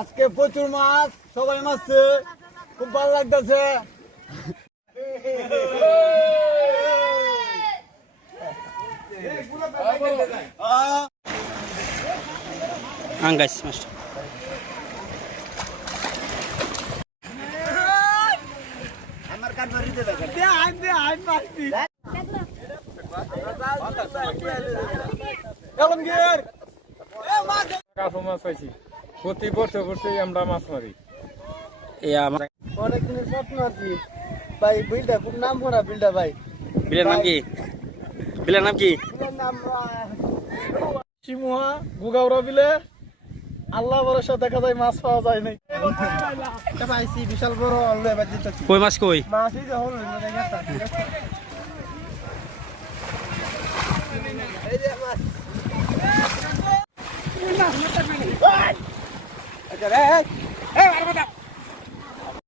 আজকে প্রচুর মাছ সবাই মাছছে খুব ভালো লাগতেছে। আঙ্গাইস মাস্টার মাছ পাইছি প্রতি বছর বছরই আমরা মাছ মারি এই আমার অনেক দিনের স্বপ্ন আছি ভাই বিলটা খুব নাম করা বিলটা ভাই বিলের নাম কি? বিলের নাম কি? বিলের নাম শিমুহা গুগাওরা বিলে আল্লাহ ভরসা দেখা যায় মাছ পাওয়া যায় নাই। পাইছি বিশাল বড় কই মাছ কই? মাছই যখন এই মাছ।